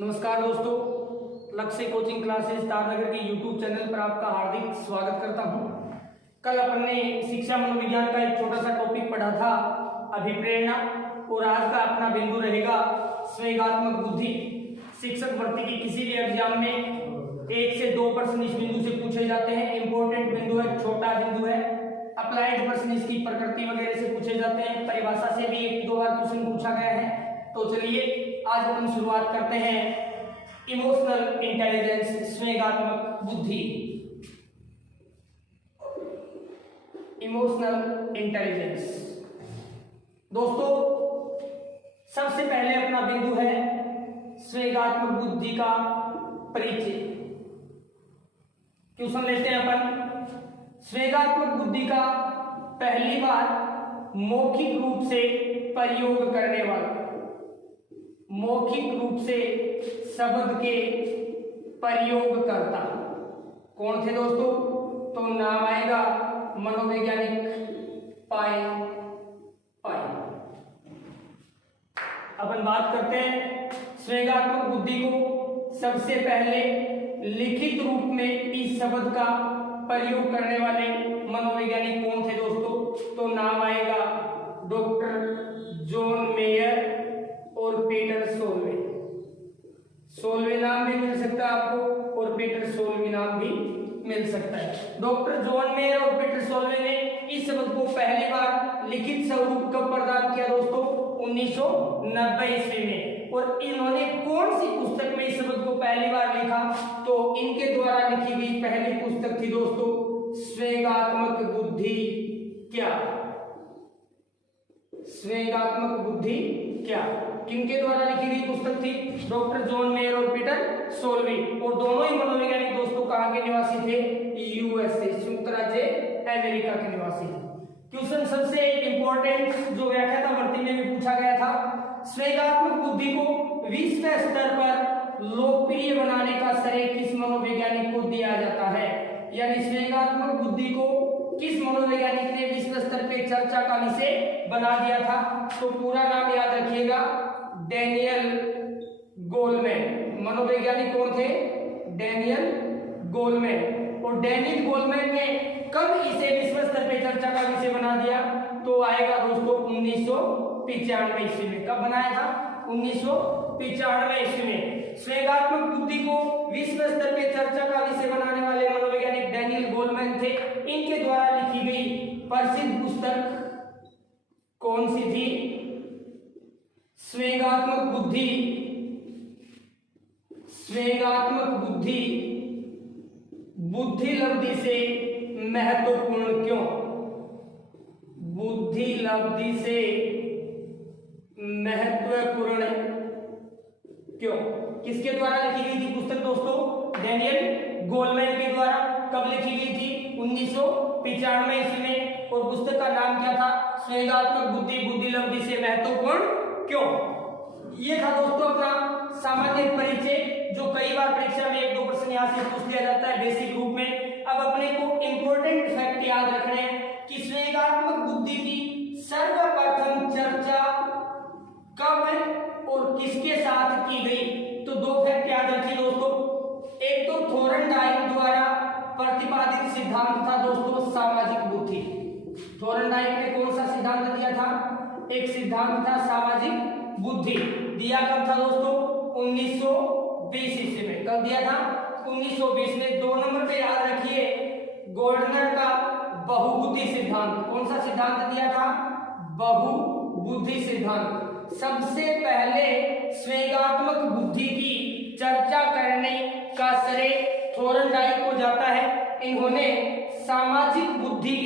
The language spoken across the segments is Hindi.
नमस्कार दोस्तों, लक्ष्य कोचिंग क्लासेस तारनगर के यूट्यूब चैनल पर आपका हार्दिक स्वागत करता हूं। कल अपन ने शिक्षा मनोविज्ञान का एक छोटा सा टॉपिक पढ़ा था, अभिप्रेरणा, और आज का अपना बिंदु रहेगा संवेगात्मक बुद्धि। शिक्षक भर्ती की किसी भी एग्जाम में 1 से 2 प्रश्न इस बिंदु से पूछे जाते हैं। इंपॉर्टेंट बिंदु है, छोटा बिंदु है। अप्लाइड प्रश्न इसकी प्रकृति वगैरह से पूछे जाते हैं, परिभाषा से भी 1-2 बार क्वेश्चन पूछा गया है। तो चलिए आज हम शुरुआत करते हैं इमोशनल इंटेलिजेंस, संवेगात्मक बुद्धि। इमोशनल इंटेलिजेंस दोस्तों, सबसे पहले अपना बिंदु है संवेगात्मक बुद्धि का परिचय। क्वेश्चन लेते हैं अपन। संवेगात्मक बुद्धि का पहली बार मौखिक रूप से प्रयोग करने वाला, मौखिक रूप से शब्द के प्रयोग करता कौन थे दोस्तों? तो नाम आएगा मनोवैज्ञानिक पाई। अपन बात करते हैं संवेगात्मक बुद्धि को सबसे पहले लिखित रूप में इस शब्द का प्रयोग करने वाले मनोवैज्ञानिक कौन थे दोस्तों? तो नाम आएगा डॉक्टर जॉन मेयर और पीटर सोल्वे। सोल्वे नाम भी मिल सकता है आपको और पीटर सोल्वे नाम भी मिल सकता है। डॉक्टर जॉन मेयर और पीटर सोल्वे ने इस शब्द को पहली बार लिखित स्वरूप कब प्रदान किया दोस्तों? 1990 ईस्वी में। और इन्होंने कौन सी पुस्तक में इस शब्द को पहली बार लिखा? तो इनके द्वारा लिखी गई पहली पुस्तक थी दोस्तों संवेगात्मक बुद्धि क्या। संवेगात्मक बुद्धि क्या किनके द्वारा लिखी गई पुस्तक थी? डॉक्टर जॉन मेयर और पीटर सोल्वे। और दोनों ही मनोवैज्ञानिक दोस्तों कहां के निवासी थे? यूएसए, संयुक्त राज्य अमेरिका के निवासी। क्वेश्चन सबसे इंपॉर्टेंट जो व्याख्या था भर्ती में भी पूछा गया था, संवेगात्मक बुद्धि को विश्व स्तर पर लोकप्रिय बनाने का श्रेय किस मनोवैज्ञानिक को दिया जाता है? यानी संवेगात्मक बुद्धि को किस मनोवैज्ञानिक ने विश्व स्तर पे चर्चा का विषय बना दिया था? तो पूरा नाम याद रखिएगा, डैनियल गोलमैन। मनोवैज्ञानिक कौन थे? Daniel Goleman. और डैनियल गोलमैन ने कब इसे विश्व स्तर पे चर्चा का विषय बना दिया? तो आएगा दोस्तों 1995 ईस्वी में। कब बनाया था? 1995 ईस्वी में। संवेगात्मक बुद्धि को विश्व स्तर पे चर्चा का विषय बनाने वाले मनोवैज्ञानिक डैनियल गोलमैन थे। इनके द्वारा लिखी गई प्रसिद्ध पुस्तक कौन सी थी? संवेगात्मक बुद्धि। संवेगात्मक बुद्धि बुद्धि लब्धि से महत्वपूर्ण क्यों? बुद्धि लब्धि से महत्वपूर्ण क्यों? किसके द्वारा लिखी गई थी पुस्तक दोस्तों? डैनियल गोलमैन के द्वारा। कब लिखी गई थी? 1995 ईस्वी में। और पुस्तक का नाम क्या था? संवेगात्मक बुद्धि बुद्धि लब्धि से महत्वपूर्ण क्यों। ये था दोस्तों अपना सामान्य परिचय, जो कई बार परीक्षा में 1-2 प्रश्न यहाँ से पूछ लिया जाता है बेसिक रूप में। अब अपने को इंपॉर्टेंट फैक्ट याद रखने हैं कि संवेगात्मक बुद्धि की सर्वप्रथम चर्चा कब और किसके साथ की गई? तो 2 फैक्ट याद रखिए दोस्तों। एक तो थोरनडाइक द्वारा प्रतिपादित सिद्धांत था दोस्तों सामाजिक बुद्धि। थोरनडाइक ने कौन सा सिद्धांत दिया था? एक सिद्धांत था सामाजिक बुद्धि। दिया कब था दोस्तों? 1920 ईस्वी में। कब दिया था? 1920 में। 2 नंबर पे याद रखिए गोल्डनर का बहुबुद्धि सिद्धांत। कौन सा सिद्धांत दिया था? बहुबुद्धि सिद्धांत। सबसे पहले संवेगात्मक बुद्धि की चर्चा करने का श्रेय थोरनडाइक को जाता है। इन्होंने सामाजिक बुद्धि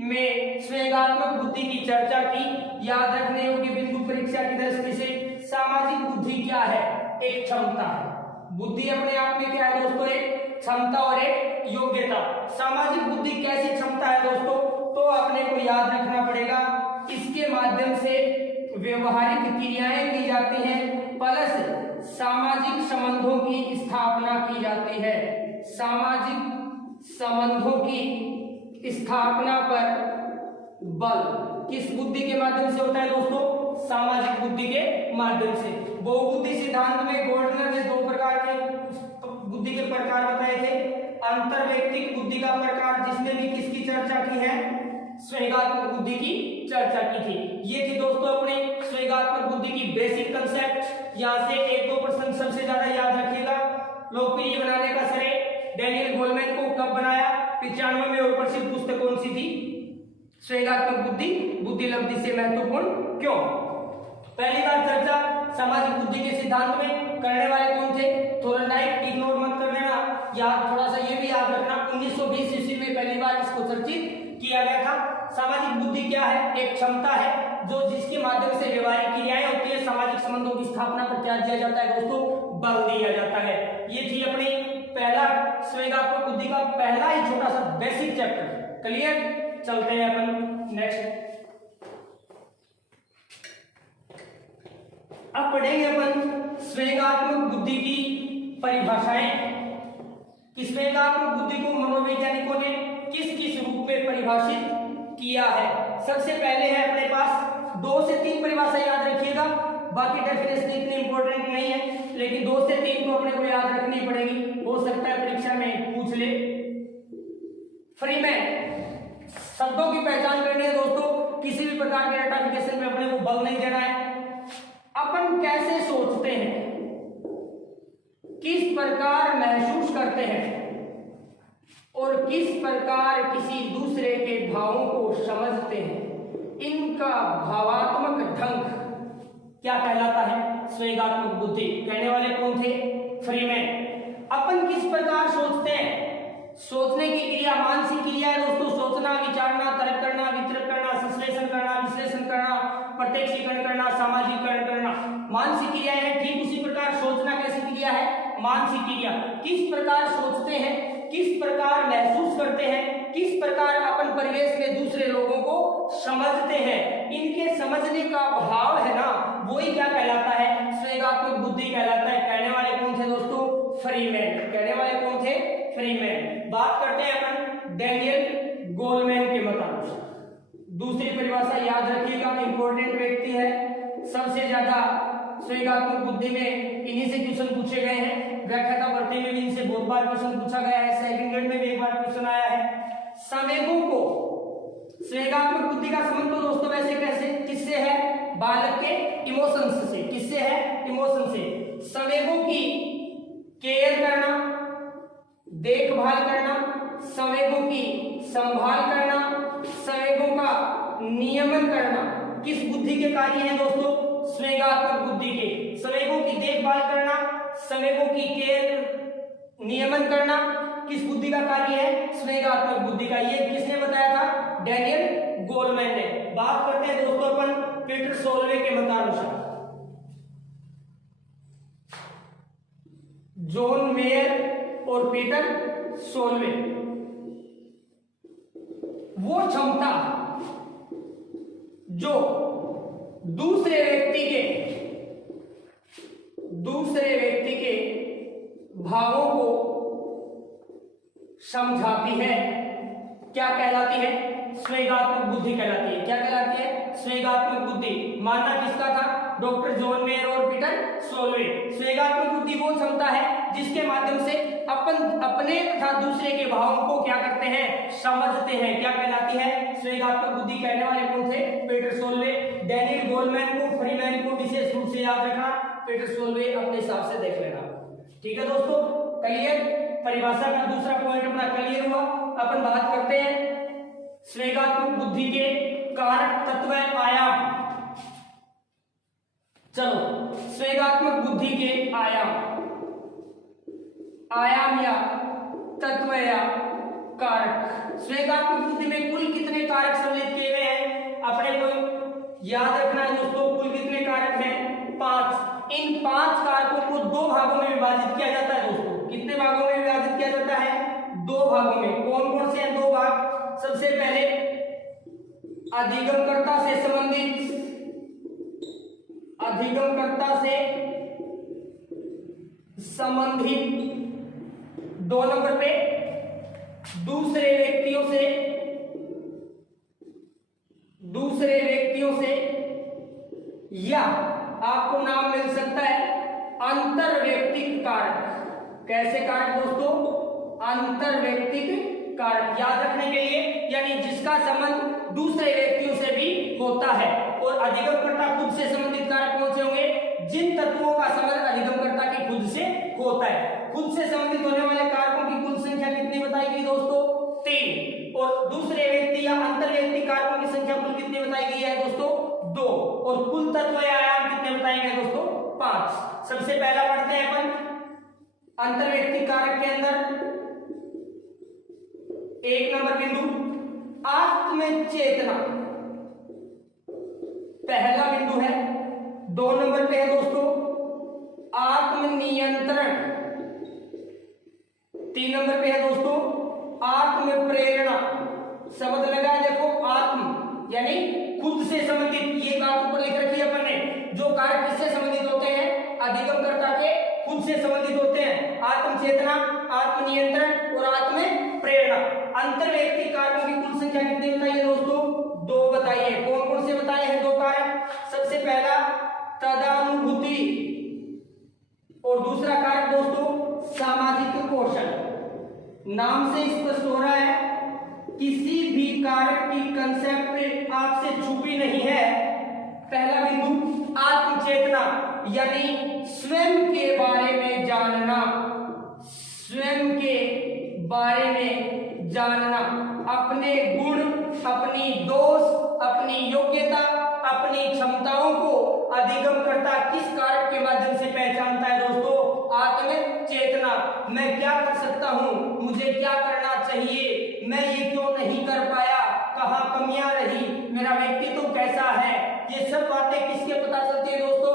में संवेगात्मक बुद्धि की चर्चा की। याद रखने योग्य बिंदु परीक्षा की दृष्टि से, सामाजिक बुद्धि क्या है? एक क्षमता है। बुद्धि अपने आप में क्या है दोस्तों? एक क्षमता और एक योग्यता। सामाजिक बुद्धि कैसी क्षमता है दोस्तों? तो अपने को याद रखना पड़ेगा, इसके माध्यम से व्यवहारिक क्रियाएं की जाती हैं, प्लस सामाजिक संबंधों की स्थापना की जाती है। सामाजिक संबंधों की स्थापना पर बल किस बुद्धि के माध्यम से होता है दोस्तों? सामाजिक बुद्धि के माध्यम से। बहुबुद्धि सिद्धांत में गोल्डनर ने दो प्रकार के बुद्धि के प्रकार बताए थे। अंतर्वैयक्तिक बुद्धि का प्रकार जिसमें भी किसकी चर्चा की है, स्वेगात्मक बुद्धि की चर्चा की थी। ये थी दोस्तों अपने स्वेगात्मक बुद्धि की बेसिक कंसेप्ट। यहाँ से 1-2% सबसे ज्यादा याद रखिएगा। लोकप्रिय बनाने का श्रेय डैनियल गोलमैन को कब बनाया, 95 में, और प्रसिद्ध पुस्तक कौन सी थी, स्वेगात्मक बुद्धि, बुद्धि लब्धि से महत्वपूर्ण क्यों। पहली बार चर्चा सामाजिक बुद्धि के सिद्धांत में करने वाले कौन थे, थोर्नडाइक। इग्नोर मत कर देना, याद थोड़ा सा ये भी याद रखना, 1920 ईस्वी में पहली बार इसको चर्चित किया गया था। सामाजिक बुद्धि क्या है, एक क्षमता है जो जिसके माध्यम से व्यवहारिक क्रियाएं होती है। सामाजिक संबंधों की स्थापना पर क्या दिया जाता है दोस्तों, बल दिया जाता है। ये थी अपनी पहला स्वेगात्मक बुद्धि का पहला ही छोटा सा बेसिक चैप्टर। क्लियर, चलते हैं अपन नेक्स्ट। अब पढ़ेंगे अपन स्वेगात्मक बुद्धि की परिभाषाएं कि स्वेगात्मक बुद्धि को मनोवैज्ञानिकों ने किस किस रूप में परिभाषित किया है। सबसे पहले है अपने पास 2 से 3 परिभाषा याद रखिएगा, बाकी डेफिनेशन इतनी इंपॉर्टेंट नहीं है, लेकिन 2 से 3 को अपने को याद रखनी पड़ेगी, हो सकता है परीक्षा में पूछ ले। फ्रीमैन, शब्दों की पहचान करनी है दोस्तों, किसी भी प्रकार के रटाफिकेशन में अपने को बल नहीं देना है। अपन कैसे सोचते हैं, किस प्रकार महसूस करते हैं और किस प्रकार किसी दूसरे के भावों को समझते हैं, इनका भावात्मक ढंग क्या कहलाता है, स्वेगात्मक बुद्धि। कहने वाले कौन थे, फ्रीमैन। अपन किस प्रकार सोचते हैं, सोचने की क्रिया मानसिक क्रिया है दोस्तों। सोचना, विचारना, तर्क करना, वितर्क करना, संश्लेषण करना, विश्लेषण करना, प्रत्यक्षीकरण करना, सामाजिकरण करना, मानसिक क्रिया है। ठीक उसी प्रकार सोचना कैसी क्रिया है, मानसिक क्रिया। किस प्रकार सोचते हैं, किस प्रकार महसूस करते हैं, किस प्रकार अपन परिवेश में दूसरे लोगों को समझते हैं, इनके समझने का भाव है ना, वही क्या कहलाता है, स्वेगात्मक बुद्धि कहलाता है। कहने वाले कौन थे दोस्तों, फ्रीमैन। कहने वाले कौन थे, फ्रीमैन। बात करते हैं अपन डैनियल गोलमैन के मतानुसार। दूसरी परिभाषा याद रखिएगा, इंपॉर्टेंट व्यक्ति है, सबसे ज्यादा स्वेगात्मक बुद्धि में इन्हीं से क्वेश्चन पूछे गए हैं। व्याख्याता भर्ती में भी इनसे बहुत बार क्वेश्चन पूछा गया है, सेकंड ग्रेड में भी एक बार क्वेश्चन आया है। संवेगों को, स्वेगात्मक बुद्धि का संबंध तो दोस्तों वैसे कैसे, किससे है, बालक के इमोशंस से। किससे है, इमोशन से। संवेगों की केयर करना, देखभाल करना, संवेगों की संभाल करना, संवेगों का नियमन करना, किस बुद्धि के कार्य हैं दोस्तों, स्वेगात्मक बुद्धि के। संवेगों की देखभाल करना, संवेगों की केयर, नियमन करना किस बुद्धि का कार्य है, स्वेगात्मक बुद्धि का। ये किसने बताया था, डैनियल गोलमैन ने। बात करते हैं दोस्तों अपन पीटर सोल्वे के मतानुसार। जॉन मेयर और पीटर सोल्वे, वो क्षमता जो दूसरे व्यक्ति के भावों को समझाती है, क्या कहलाती है, स्वेगात्मक बुद्धि कहलाती है। क्या कहलाती है, स्वेगात्मक बुद्धि। मानना किसका था, डॉक्टर जॉन मेयर और पीटर सोल्वे। स्वेगात्मक बुद्धि वो क्षमता है जिसके माध्यम से अपन अपने तथा दूसरे के भावों को क्या करते हैं, समझते हैं। क्या कहलाती है, स्वेगात्मक बुद्धि। कहने वाले कौन थे, पीटर सोल्वे। डैनियल गोलमैन को, फ्रीमैन को विशेष रूप से याद रखना, पीटर सोल्वे अपने हिसाब से देख लेना। ठीक है दोस्तों, क्लियर। परिभाषा का दूसरा पॉइंट अपना क्लियर हुआ। अपन बात करते हैं स्वेगात्मक बुद्धि के कारक तत्व आयाम। चलो, स्वेगात्मक बुद्धि के आयाम या तत्व या कारक। स्वेगात्मक बुद्धि में कुल कितने कारक सम्मिलित किए गए हैं, अपने को याद रखना है दोस्तों। कुल कितने कारक हैं, 5। इन 5 कारकों को 2 भागों में विभाजित किया जाता है दोस्तों। कितने भागों में विभाजित किया जाता है, 2 भागों में। कौन कौन से हैं 2 भाग, सबसे पहले अधिगमकर्ता से संबंधित, अधिगमकर्ता से संबंधित। 2 नंबर पे दूसरे व्यक्तियों से या आपको नाम मिल सकता है अंतरवैयक्तिक कारक। कैसे कारक दोस्तों? अंतरवैयक्तिक कारक। याद रखने के लिए, यानी जिसका संबंध दूसरे व्यक्तियों से भी होता है। और अधिगमकर्ता खुद से संबंधित कारक कौन से होंगे? जिन तत्वों का संबंध अधिगमकर्ता के खुद से होता है। खुद से संबंधित होने वाले कारकों की कुल संख्या कितनी बताई गई दोस्तों? 3। और दूसरे व्यक्ति या अंतरव्यक्तिक कारकों की संख्या कुल कितनी बताई गई है दोस्तों? 2। और कुल तत्व या आयाम कितने बताए गए दोस्तों? 5। सबसे पहला पढ़ते हैं अपन अंतरव्यक्तिक कारक के अंदर 1 नंबर बिंदु आत्मचेतना, पहला बिंदु है। 2 नंबर पे है दोस्तों आत्मनियंत्रण, 3 नंबर पे है दोस्तों आत्म प्रेरणा। शब्द लगा है देखो, आत्म यानी खुद से संबंधित। ये बात ऊपर लिख रखी है अपन ने। जो कारक किससे संबंधित होते हैं? अधिगमकर्ता के खुद से संबंधित होते हैं। आत्मचेतना, आत्मनियंत्रण और आत्म प्रेरणा। अंतरवैयक्तिक कारकों की कुल संख्या कितनी बताइए दोस्तों? 2 बताइए। कौन कौन से बताए हैं 2 कारक? सबसे पहला तदानुभूति और दूसरा कारक दोस्तों सामाजिक कौशल। नाम से स्पष्ट हो रहा है किसी भी कारक की कंसेप्ट आपसे छुपी नहीं है। पहला बिंदु आत्मचेतना, यानी स्वयं के बारे में जानना, स्वयं के बारे में जानना, अपने गुण, अपनी दोष, अपनी योग्यता, अपनी क्षमताओं को अधिगमकर्ता किस कारक के माध्यम से पहचानता है दोस्तों? आत्मचेतना। मैं क्या कर सकता हूं, मुझे क्या करना चाहिए, मैं ये क्यों नहीं कर पाया, कहां कमियां रही, मेरा व्यक्तित्व कैसा है, ये सब बातें किसके पता चलती है दोस्तों?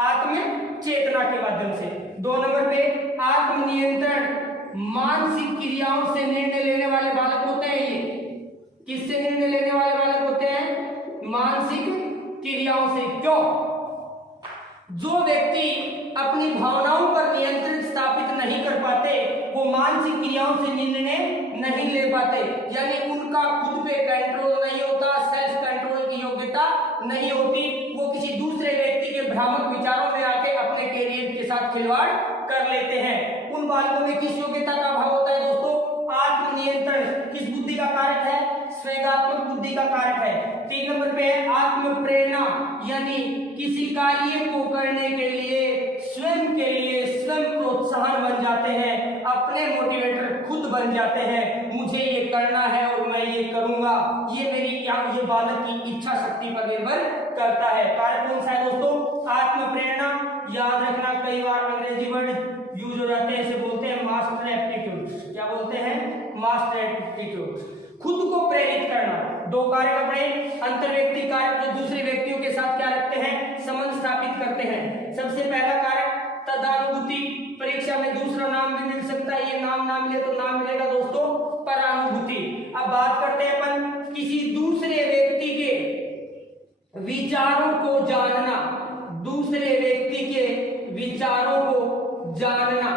आत्मचेतना के माध्यम से। 2 नंबर पे आत्मनियंत्रण, मानसिक क्रियाओं से निर्णय लेने वाले बालक होते हैं। ये किससे निर्णय लेने वाले बालक होते हैं? मानसिक क्रियाओं से। क्यों? जो व्यक्ति अपनी भावनाओं पर नियंत्रण स्थापित नहीं कर पाते, वो मानसिक क्रियाओं से निर्णय नहीं ले पाते, यानी उनका खुद पे कंट्रोल नहीं होता, सेल्फ कंट्रोल की योग्यता नहीं होती। वो किसी दूसरे व्यक्ति के भ्रामक विचारों में आके अपने कैरियर के साथ खिलवाड़ कर लेते हैं। उन बालकों में किस योग्यता का अभाव होता है दोस्तों? आत्मनियंत्रण। किस बुद्धि का कारक है? स्वेगात्मक बुद्धि का कारक है। 3 नंबर पे है आत्म प्रेरणा, यानी किसी कार्य को करने के लिए स्वयं प्रोत्साहन बन जाते हैं, अपने मोटिवेटर खुद बन जाते हैं। मुझे ये करना है और मैं ये करूंगा, ये मेरी ये बालक की इच्छा शक्ति पर निर्भर करता है। कारक कौन सा है दोस्तों? आत्म प्रेरणा। याद रखना, कई बार अंग्रेजी वर्ड यूज हो जाते हैं, इसे बोलते हैं मास्टर एप्टीट्यूड। क्या बोलते हैं? Master aptitude. खुद को प्रेरित करना। 2 कारक अपने अंतरव्यक्तिक कारक जो दूसरे व्यक्तियों के साथ क्या रखते हैं? संबंध स्थापित करते हैं। सबसे पहला कारक तदानुभूति। परीक्षा में दूसरा नाम भी मिल सकता है, ये नाम ना मिले तो नाम मिलेगा दोस्तों परानुभूति। अब बात करते हैं अपन किसी दूसरे व्यक्ति के विचारों को जानना। दूसरे व्यक्ति के विचारों को जानना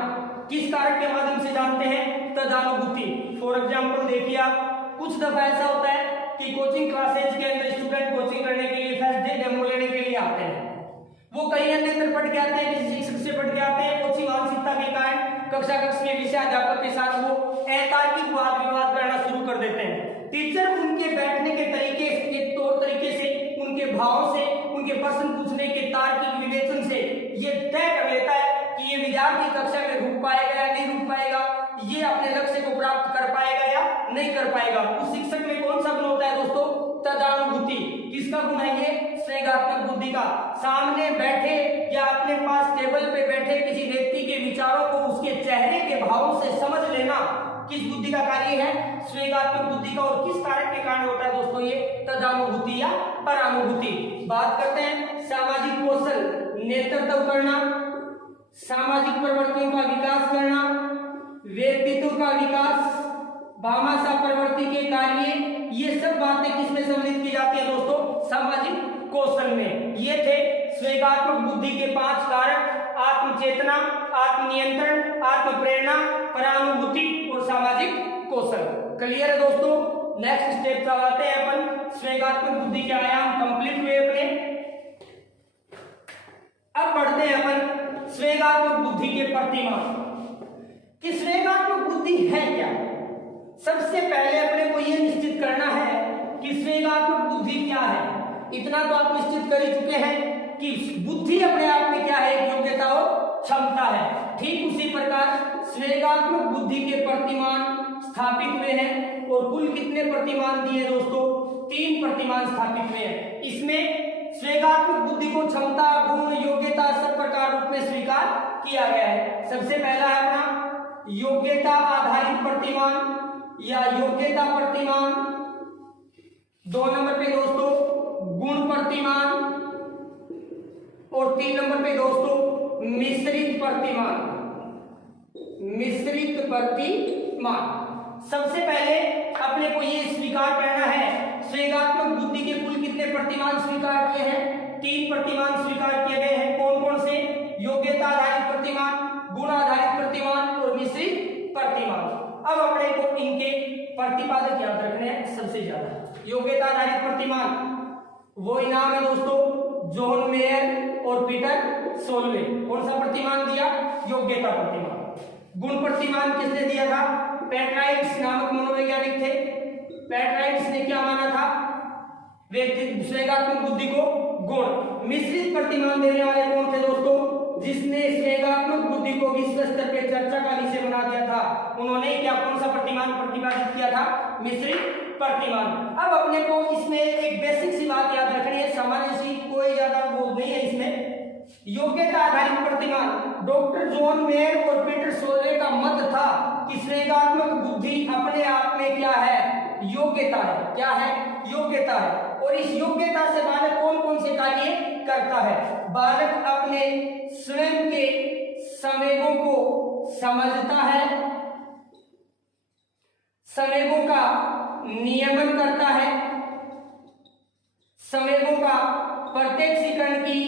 किस कारक के माध्यम से जानते हैं? तदानुभूति। फॉर एग्जाम्पल देखिए आप, कुछ दफा ऐसा होता है कि कोचिंग क्लासेज के अंदर स्टूडेंट कोचिंग करने के लिए फर्स्ट डे डेमो लेने के लिए आते हैं। वो कहीं अन्य पढ़ के आते हैं, किसी शिक्षक से पढ़ के आते हैं। कोचिंग मानसिकता के कारण कक्षा में विषय अध्यापक के साथ वो अतार्किक वाद विवाद करना शुरू कर देते हैं। टीचर उनके बैठने के तरीके के तौर तरीके से, उनके भावों से, उनके प्रश्न पूछने के तार्किक विवेचन से ये तय कर लेता है कि ये विद्यार्थी कक्षा में रुक पाएगा या नहीं रुक पाएगा, ये अपने लक्ष्य को प्राप्त कर पाएगा या नहीं कर पाएगा। उस शिक्षक में कौन सा गुण होता है दोस्तों? तदानुभूति। किसका गुण है ये? स्वेगात्मक बुद्धि का। सामने बैठे या अपने पास टेबल पे बैठे किसी व्यक्ति के विचारों को उसके चेहरे के भावों से समझ लेना किस बुद्धि का कार्य है? स्वेगात्मक बुद्धि का। और किस कारक के कारण होता है दोस्तों ये? तदानुभूति या परानुभूति। बात करते हैं सामाजिक कौशल। नेतृत्व करना, सामाजिक प्रवृत्तियों का विकास करना, व्यक्तित्व का विकास, भामाशाह प्रवृत्ति के कार्य, ये सब बातें किसमें सम्मिलित की जाती है दोस्तों? सामाजिक कौशल में। ये थे स्वेगात्मक बुद्धि के 5 कारक: आत्मचेतना, आत्मनियंत्रण, आत्म प्रेरणा, परानुभूति और सामाजिक कौशल। क्लियर है दोस्तों? नेक्स्ट स्टेप पर आते हैं अपन। स्वेगात्मक बुद्धि के आयाम कंप्लीट हुए अपने। अब पढ़ते हैं अपन स्वेगात्मक बुद्धि के प्रतिमान कि स्वेगात्मक बुद्धि है क्या। सबसे पहले अपने को यह निश्चित करना है कि स्वेगात्मक बुद्धि क्या है। इतना तो आप निश्चित कर ही चुके हैं कि बुद्धि अपने आप में क्या है, एक योग्यता और क्षमता है। ठीक उसी प्रकार स्वेगात्मक बुद्धि के प्रतिमान स्थापित हुए हैं और कुल कितने प्रतिमान दिए दोस्तों, 3 प्रतिमान स्थापित हुए हैं। इसमें स्वेगात्मक बुद्धि को क्षमता, गुण, योग्यता सब प्रकार रूप में स्वीकार किया गया है। सबसे पहला है अपना योग्यता आधारित प्रतिमान या योग्यता प्रतिमान। 2 नंबर पे दोस्तों गुण प्रतिमान और 3 नंबर पे दोस्तों मिश्रित प्रतिमान। मिश्रित प्रतिमान सबसे पहले अपने को ये स्वीकार करना है स्वेगात्मक बुद्धि के कुल कितने प्रतिमान स्वीकार किए हैं, 3 प्रतिमान स्वीकार किए गए हैं। कौन कौन से, योग्यता आधारित प्रतिमान, गुण आधारित प्रतिमान और मिश्रित प्रतिमान। अब अपने को इनके प्रतिपादक याद रखने हैं सबसे ज्यादा। योग्यता आधारित प्रतिमान वो इनाम है दोस्तों जॉन मेयर और पीटर सोलवे। कौन सा प्रतिमान दिया, योग्यता प्रतिमान। गुण प्रतिमान किसने दिया था, पेट्राइट्स नामक मनोवैज्ञानिक थे। पेट्राइट्स ने क्या माना था, व्यक्ति स्वेगात्मक बुद्धि को गुण। मिश्रित प्रतिमान देने वाले कौन थे दोस्तों, जिसने स्वेगात्मक बुद्धि को विश्व स्तर पे चर्चा का विषय बना दिया था, उन्होंने क्या कौन सा प्रतिमान प्रतिपादित किया था, मिश्रित प्रतिमान। अब अपने को इसमें एक बेसिक सी बात याद रखनी है, सामान्य सी, कोई ज्यादा वो नहीं है इसमें। योग्यता आधारित प्रतिमान डॉक्टर जॉन मेयर और पीटर सोलवे का मत था कि स्वेगात्मक बुद्धि अपने आप में क्या है, योग्यता है। क्या है, योग्यता है। और इस योग्यता से बालक कौन कौन से कार्य करता है, बालक अपने स्वयं के संवेगों को समझता है, संवेगों का नियमन करता है, संवेगों का प्रत्यक्षीकरण की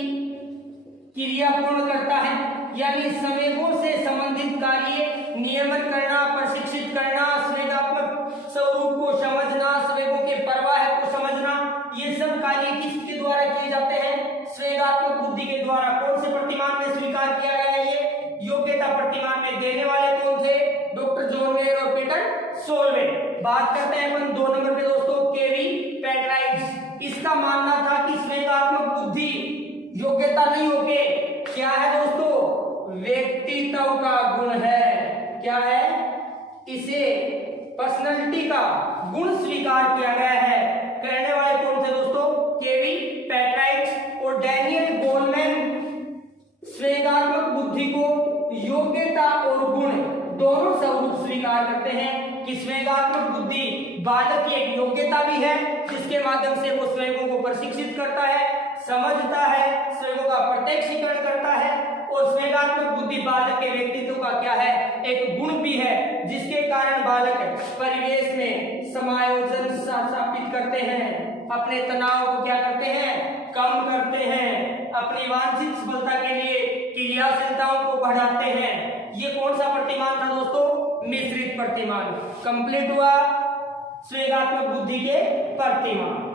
क्रिया पूर्ण करता है। यानी संवेगों से संबंधित कार्य नियमन करना, प्रशिक्षित करना, स्वेगात्मक स्वरूप को समझना, संवेगों के प्रवाह को समझना, ये सब कार्य किसके द्वारा किए जाते हैं, स्वेगात्मक बुद्धि के द्वारा। कौन से प्रतिमान में स्वीकार किया गया है, ये योग्यता प्रतिमान में। देने वाले कौन थे, डॉक्टर जॉन मेयर और पीटर सोलवे। बात करते हैं अपन 2 नंबर पे दोस्तों केवी पेट्राइट्स। इसका मानना था कि स्वेगात्मक बुद्धि योग्यता नहीं होके क्या है दोस्तों, व्यक्तित्व का गुण है। क्या है, इसे पर्सनालिटी का गुण स्वीकार किया गया है। कहने वाले कौन थे दोस्तों, केवी पेट्राइट्स और डैनियल गोलमैन। स्वेगात्मक बुद्धि को योग्यता और गुण दोनों स्वरूप स्वीकार करते हैं कि स्वेगात्मक बुद्धि बालक की एक योग्यता भी है, जिसके माध्यम से वो स्वयं को प्रशिक्षित करता है, समझता है, स्वयं का प्रत्यक्षीकरण करता है। और स्वेगात्मक बुद्धि बालक के व्यक्तित्व का क्या है, एक गुण भी है, जिसके कारण बालक परिवेश में समायोजन स्थापित करते हैं, अपने तनाव को क्या करते हैं, कम करते हैं, अपनी वांछित सफलता के लिए क्रियाशीलताओं को बढ़ाते हैं। ये कौन सा प्रतिमान था दोस्तों, मिश्रित प्रतिमान। कंप्लीट हुआ स्वेगात्मक बुद्धि के प्रतिमान।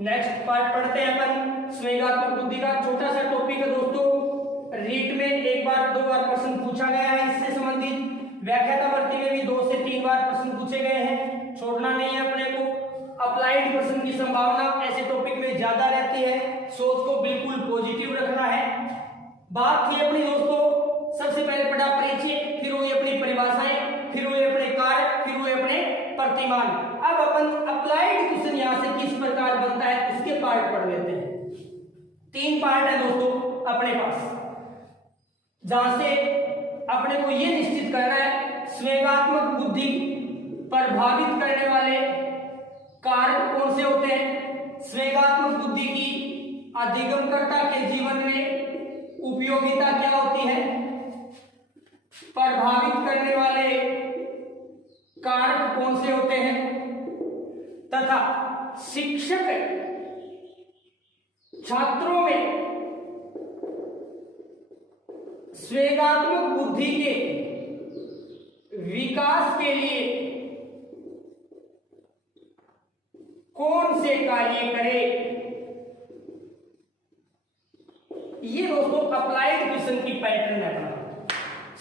नेक्स्ट पार्ट पढ़ते हैं अपन स्वेगात्मक बुद्धि का। छोटा सा टॉपिक है दोस्तों, रीट में 1 बार 2 बार प्रश्न पूछा गया है इससे संबंधित। व्याख्यातावर्ती में भी 2 से 3 बार प्रश्न पूछे गए हैं, छोड़ना नहीं है अपने को। अप्लाइड प्रश्न की संभावना ऐसे टॉपिक में ज्यादा रहती है, सोच को बिल्कुल पॉजिटिव रखना है। बात थी अपनी दोस्तों, सबसे पहले पढ़ा परिचय, फिर हुई अपनी परिभाषाएं, फिर हुए अपने कारक, फिर हुए अपने प्रतिमान। अब अपन अप्लाइड क्वेश्चन यहां से किस प्रकार बनता है उसके पार्ट पढ़ लेते हैं। 3 पार्ट है दोस्तों अपने पास, जहां से अपने को यह निश्चित करना है स्वेगात्मक बुद्धि प्रभावित करने वाले कारक कौन से होते हैं, स्वेगात्मक बुद्धि की अधिगमकर्ता के जीवन में उपयोगिता क्या होती है, प्रभावित करने वाले कारक कौन से होते हैं, तथा शिक्षक छात्रों में स्वेगात्मक बुद्धि के विकास के लिए कौन से कार्य करे, ये दोस्तों अप्लाइड क्वेश्चन की पैटर्न है अपना।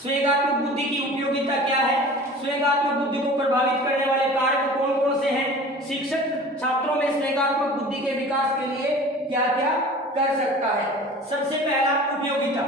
स्वेगात्मक बुद्धि की उपयोगिता क्या है, स्वेगात्मक बुद्धि को प्रभावित करने वाले कारक कौन कौन से हैं, शिक्षक छात्रों में स्वेगात्मक बुद्धि के विकास के लिए क्या क्या कर सकता है। सबसे पहला उपयोगिता,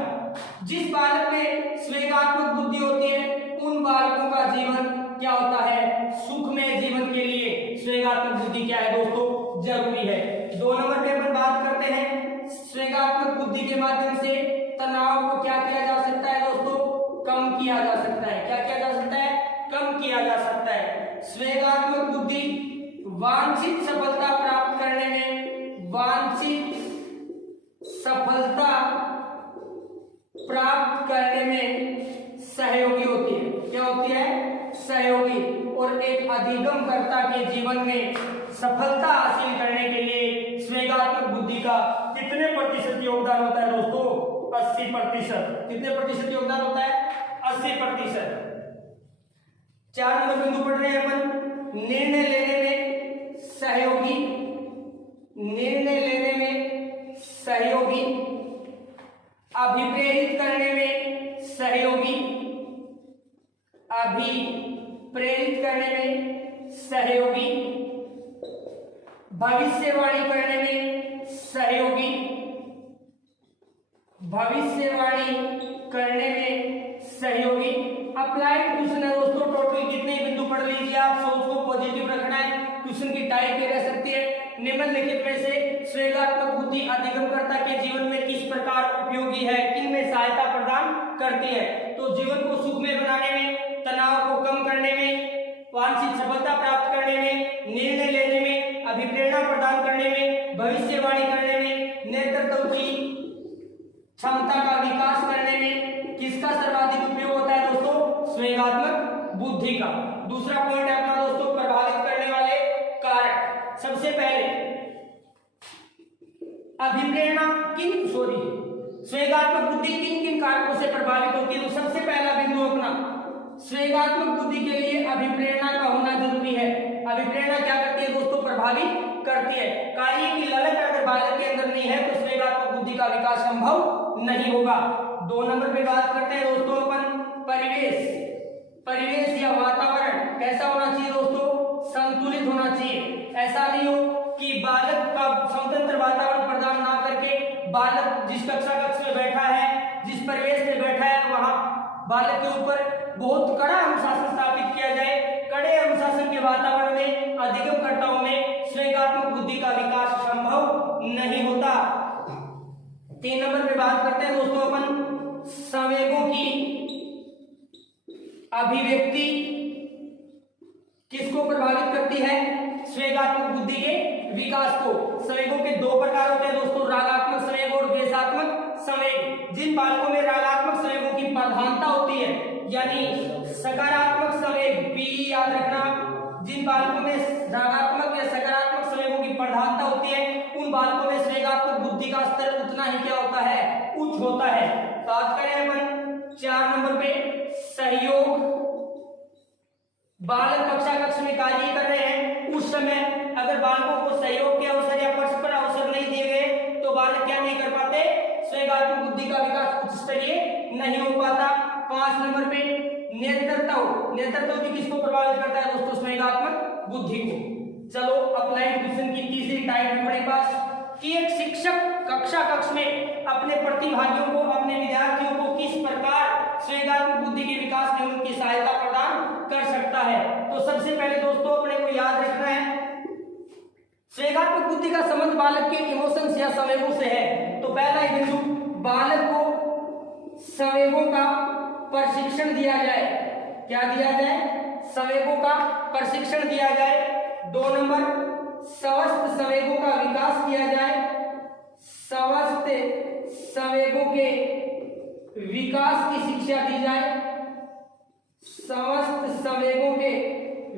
जिस बालक में स्वेगात्मक बुद्धि होती है उन बालकों का जीवन क्या होता है, सुखमय जीवन के लिए स्वेगात्मक बुद्धि क्या है दोस्तों, जरूरी है। 2 नंबर पे अपन बात करते हैं, स्वेगात्मक बुद्धि के माध्यम से तनाव को क्या किया जा सकता है दोस्तों, कम किया जा सकता है। क्या किया जा सकता है, कम किया जा सकता है। स्वेगात्मक बुद्धि वांछित सफलता प्राप्त करने में, वांछित सफलता प्राप्त करने में सहयोगी होती है। क्या होती है, सहयोगी। और एक अधिगमकर्ता के जीवन में सफलता हासिल करने के लिए स्वेगात्मक बुद्धि का कितने प्रतिशत योगदान होता है दोस्तों, 80%। कितने प्रतिशत योगदान होता है, 80%। 4 नंबर बिंदु पढ़ रहे हैं अपन, निर्णय लेने में सहयोगी, निर्णय लेने में सहयोगी, अभिप्रेरित करने में सहयोगी, अभिप्रेरित करने में सहयोगी, भविष्यवाणी करने में सहयोगी, भविष्यवाणी करने में सहयोगी। अप्लाइड क्वेश्चन है दोस्तों, टोटल कितने बिंदु पढ़ लीजिए आप, सोच को पॉजिटिव रखना है। क्वेश्चन की टाइप क्या रह सकती है, निम्नलिखित में से स्वेगात्मक बुद्धि अधिगमकर्ता के जीवन में किस प्रकार उपयोगी है, किन में सहायता प्रदान करती है। तो जीवन को सुखमय बनाने में, तनाव को कम करने में, वांछित सफलता प्राप्त करने में, निर्णय लेने में, अभिप्रेरणा प्रदान करने में, भविष्यवाणी करने में, नेतृत्व की क्षमता का विकास करने में किसका सर्वाधिक उपयोग होता है दोस्तों, स्वेगात्मक बुद्धि का। दूसरा पॉइंट है अपना दोस्तों, प्रभावित करने वाले कारक। सबसे पहले अभिप्रेरणा स्वेगात्मक बुद्धि किन किन कारकों से प्रभावित होती है। तो सबसे पहला बिंदु अपना, स्वेगात्मक बुद्धि के लिए अभिप्रेरणा का होना जरूरी है। अभिप्रेरणा क्या करती है दोस्तों, प्रभावित करती है। कार्य की ललक अगर बालक के अंदर नहीं है तो स्वेगात्मक बुद्धि का विकास संभव नहीं होगा। 2 नंबर पे बात करते हैं दोस्तों अपन, परिवेश। परिवेश या वातावरण कैसा होना चाहिए दोस्तों, संतुलित होना चाहिए। ऐसा नहीं हो कि बालक का स्वतंत्र वातावरण प्रदान ना करके बालक जिस कक्ष में बैठा है, जिस परिवेश में बैठा है, वहां बालक के ऊपर बहुत कड़ा अनुशासन स्थापित किया जाए। कड़े अनुशासन के वातावरण में अधिगमकर्ताओं में स्वेगात्मक बुद्धि का विकास संभव नहीं होता। 3 नंबर पे बात करते हैं दोस्तों अपन, संवेगों की अभिव्यक्ति किसको प्रभावित करती है, स्वेगात्मक बुद्धि के विकास को। संवेगों के 2 प्रकार होते हैं दोस्तों, रागात्मक संवेग और द्वेषात्मक संवेग। जिन बालकों में रागात्मक संवेगों की प्रधानता होती है, यानी सकारात्मक संवेग, पी याद रखना, जिन बालकों में रागात्मक या सकारात्मक संवेगों की प्रधानता होती है उन बालकों में स्वेगात्मक बुद्धि का स्तर उतना ही क्या होता है, उच्च होता है। बात करें अपन 4 नंबर पे, सहयोग। बालक कक्षा में कार्य कर रहे हैं, उस समय अगर बालकों को सहयोग के अवसर या परस्पर अवसर नहीं दिए गए तो बालक क्या नहीं कर पाते, स्वेगात्मक बुद्धि का विकास उच्च स्तरीय नहीं हो पाता। 5 नंबर पे, नेतृत्व। नेतृत्व भी किसको प्रभावित करता है दोस्तों, स्वेगात्मक बुद्धि को। चलो अप्लाइड क्वेश्चन की तीसरी टाइप हमारे पास, कि एक शिक्षक कक्ष में अपने प्रतिभागियों को, अपने विद्यार्थियों को किस प्रकार स्वेगात्मक बुद्धि के विकास में उनकी सहायता प्रदान कर सकता है। तो सबसे पहले दोस्तों अपने को याद रखना है, स्वेगात्मक बुद्धि का संबंध बालक के इमोशंस या संवेगों से है। तो पहला बिंदु, बालक को संवेगों का प्रशिक्षण दिया जाए। क्या दिया जाए, संवेगों का प्रशिक्षण दिया जाए। 2 नंबर, स्वस्थ संवेगों का विकास किया जाए। स्वस्थ संवेगों के विकास की शिक्षा दी जाए। स्वस्थ संवेगों के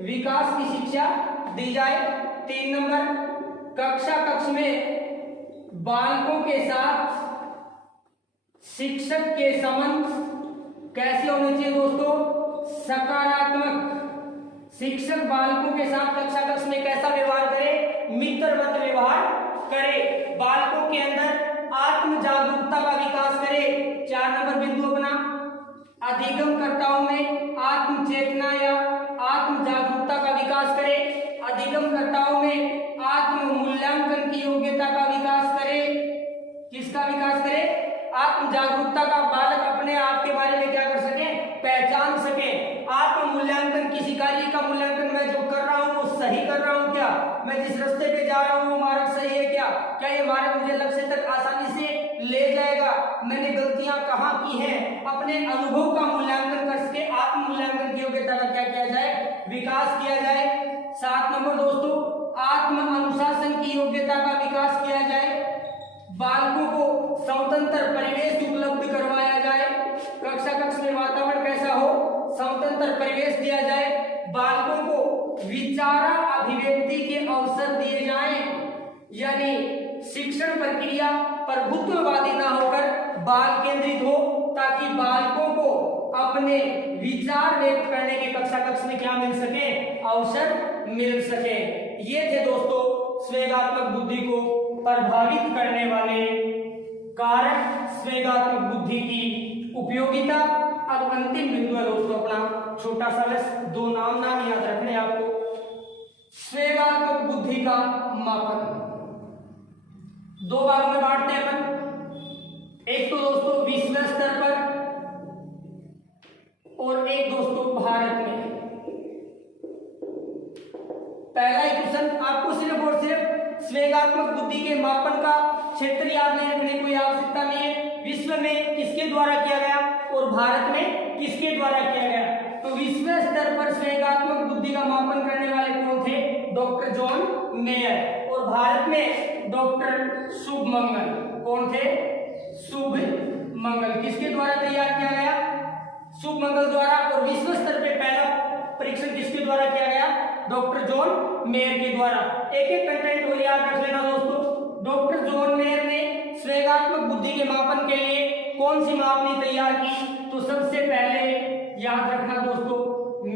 विकास की शिक्षा दी जाए। 3 नंबर, कक्ष में बालकों के साथ शिक्षक के संबंध कैसे होने चाहिए दोस्तों, सकारात्मक। शिक्षक बालकों के साथ कक्ष में कैसा व्यवहार करे, मित्रवत व्यवहार करे। बालकों के अंदर आत्म जागरूकता का विकास करे। 4 नंबर बिंदु अपना अधिगमकर्ताओं में आत्म चेतना या आत्म जागरूकता का विकास करे। अधिगमकर्ताओं में आत्म मूल्यांकन की योग्यता का विकास करे। किसका विकास करे? आत्म जागरूकता का। बालक अपने आप के बारे में क्या कर सके? पहचान सके। आत्म मूल्यांकन, किसी कार्य का मूल्यांकन, मैं जो कर रहा हूँ वो सही कर रहा हूँ क्या, मैं जिस रास्ते पे जा रहा हूँ वो मार्ग सही है क्या ये मार्ग मुझे लक्ष्य तक आसानी से ले जाएगा, मैंने गलतियां कहाँ की हैं, अपने अनुभव का मूल्यांकन कर सके। आत्म मूल्यांकन की योग्यता का क्या किया जाए? विकास किया जाए। 7 नंबर दोस्तों, आत्म अनुशासन की योग्यता का विकास किया जाए। बालकों को स्वतंत्र परिवेश उपलब्ध करवाया जाए। कक्षा कक्ष में वातावरण कैसा हो? स्वतंत्र परिवेश दिया जाए। बालकों को विचार अभिव्यक्ति के अवसर दिए जाएं, यानी शिक्षण प्रक्रिया प्रभुत्ववादी ना होकर बाल केंद्रित हो, ताकि बालकों को अपने विचार व्यक्त करने के कक्षा कक्ष में क्या मिल सके? अवसर मिल सके। ये थे दोस्तों स्वेगात्मक बुद्धि को प्रभावित करने वाले कारक, स्वेगात्मक बुद्धि की उपयोगिता। अब अंतिम बिंदु है दोस्तों अपना छोटा सा बस 2 नाम याद रखने आपको। स्वेगात्मक बुद्धि का मापन 2 भागों में बांटते हैं अपन। एक तो दोस्तों विश्व स्तर पर और एक दोस्तों भारत में। पहला ही क्वेश्चन आपको सिर्फ और सिर्फ स्वेगात्मक बुद्धि के मापन का क्षेत्र याद नहीं रखने की कोई आवश्यकता नहीं है। विश्व में किसके द्वारा किया गया और भारत में किसके द्वारा किया गया? तो विश्व स्तर पर स्वेगात्मक बुद्धि का मापन करने वाले कौन थे? Doctor John mayor. और भारत में डॉक्टर शुभमंगल। कौन थे? शुभमंगल। किसके द्वारा तैयार किया गया? शुभमंगल द्वारा। और विश्व स्तर पे पहला परीक्षण किसके द्वारा किया गया? डॉक्टर जॉन मेयर के द्वारा। एक एक कंटेंट को याद रख लेना दोस्तों। डॉक्टर जॉन मेयर ने स्वेगात्मक बुद्धि के मापन के लिए कौन सी मापनी तैयार की? तो सबसे पहले याद रखना दोस्तों,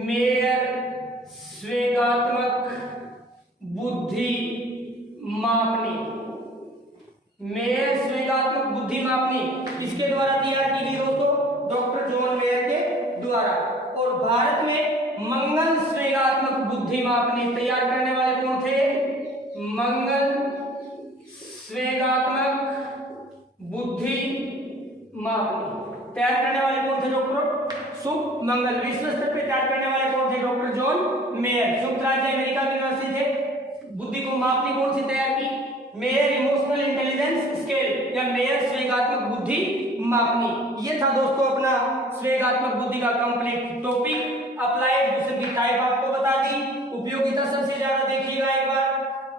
मेयर स्वेगात्मक बुद्धि मापनी। मेयर स्वेगात्मक बुद्धि मापनी किसके द्वारा तैयार की गई दोस्तों? डॉक्टर जॉन मेयर के द्वारा। और भारत में मंगल स्वेगात्मक बुद्धि मापनी तैयार करने वाले कौन थे? मंगल स्वेगात्मक बुद्धि मापनी तैयार करने वाले कौन थे? डॉक्टर शुभमंगल। विश्व स्तर पर तैयार करने वाले कौन थे? Doctor John mayor. संयुक्त राज्य अमेरिका के निवासी थे। बुद्धि को मापनी कौन सी तैयार की? मेयर इमोशनल इंटेलिजेंस स्केल या मेयर स्वेगात्मक बुद्धि मापनी। ये था दोस्तों अपना स्वेगात्मक बुद्धि का कंप्लीट टॉपिक। अप्लाइड दूसरे की टाइप आपको बता दी। उपयोगिता सबसे ज्यादा देखिएगा, एक बार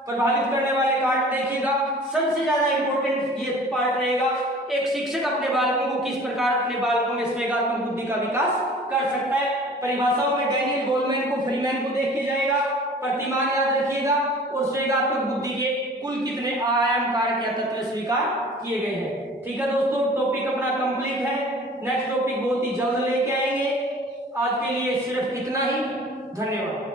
प्रभावित करने वाले कार्ड देखिएगा। सबसे ज्यादा इंपॉर्टेंट ये पार्ट रहेगा, एक शिक्षक अपने बालकों को किस प्रकार अपने बालकों में स्वेगात्मक बुद्धि का विकास कर सकता है। परिभाषाओं में डैनियल गोलमैन को, फ्रीमैन को देख के जाएगा। प्रतिमान याद रखिएगा। और स्वेगात्मक बुद्धि के कुल कितने आयाम, कारक या तत्व स्वीकार किए गए हैं। ठीक है दोस्तों, टॉपिक अपना कंप्लीट है। नेक्स्ट टॉपिक बहुत ही जल्द लेके आएंगे। आज के लिए सिर्फ इतना ही। धन्यवाद।